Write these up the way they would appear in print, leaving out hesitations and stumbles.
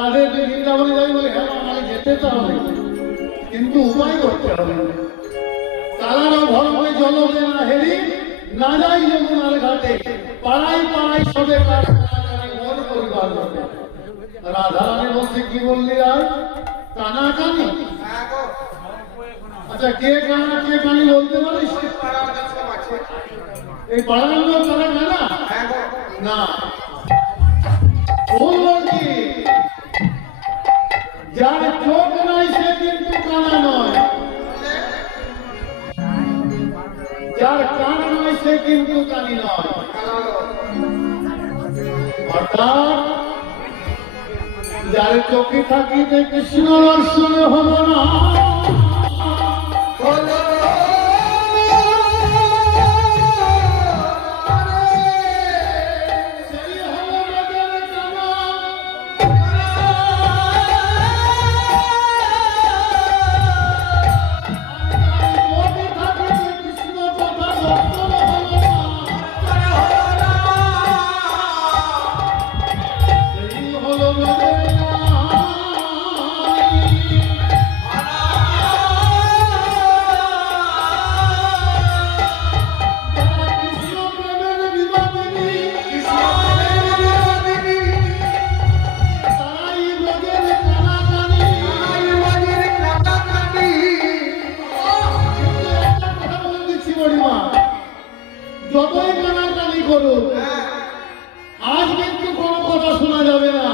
রাধে তুই বৃন্দাবনে যাবি বলে, হ্যাঁ আমাকে যেতে তো হবে, কিন্তু উপায় করতে হবে। কালারও ভরমে জলবে না হেরি, না যাই যমুনার ঘাটে, পাড়াই পাড়াই সবে মন পরিবার ঘটে। রাধারানী বলছে, কি বললি আর কানাকানি? আচ্ছা, কে কানা কে কানি বলতে পারিস? এই পাড়ার লোক তারা কানা না, যার চোখ নাই সে কিন্তু কানা নয়, যার কান নয় সে কিন্তু কানি নয়। অর্থাৎ যার চোখে থাকিতে কৃষ্ণ দর্শন হল না, যতই কানাকানি করুক আজ কিন্তু কোনো কথা শোনা যাবে না।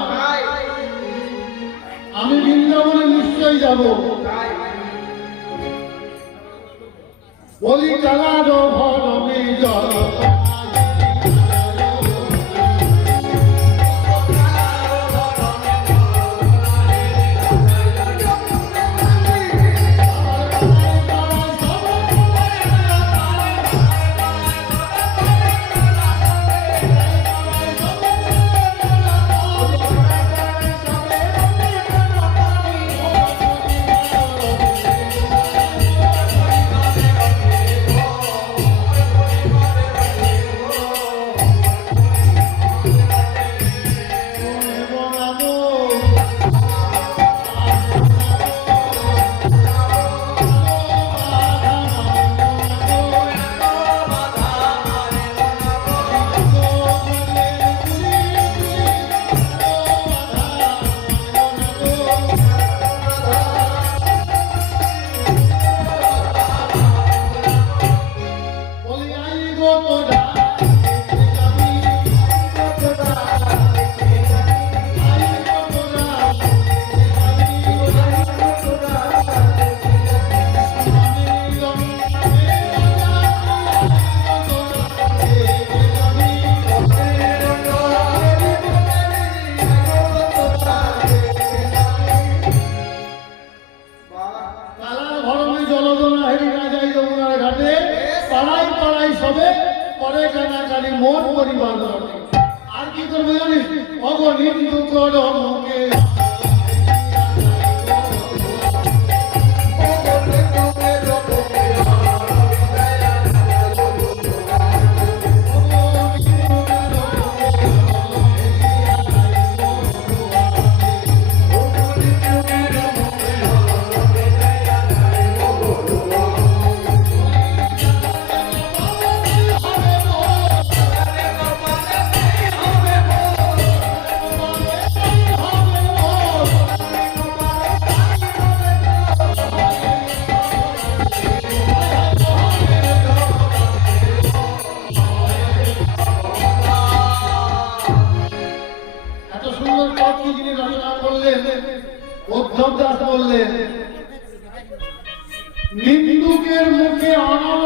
আমি বৃন্দাবনে নিশ্চয়ই যাব। বলি কালার ভরমে জল মন পরিবার আর কি করবো জানিস? অগণিত কর্মকে উদ্ধব দাস বললেন, নিন্দুকের মুখে অনল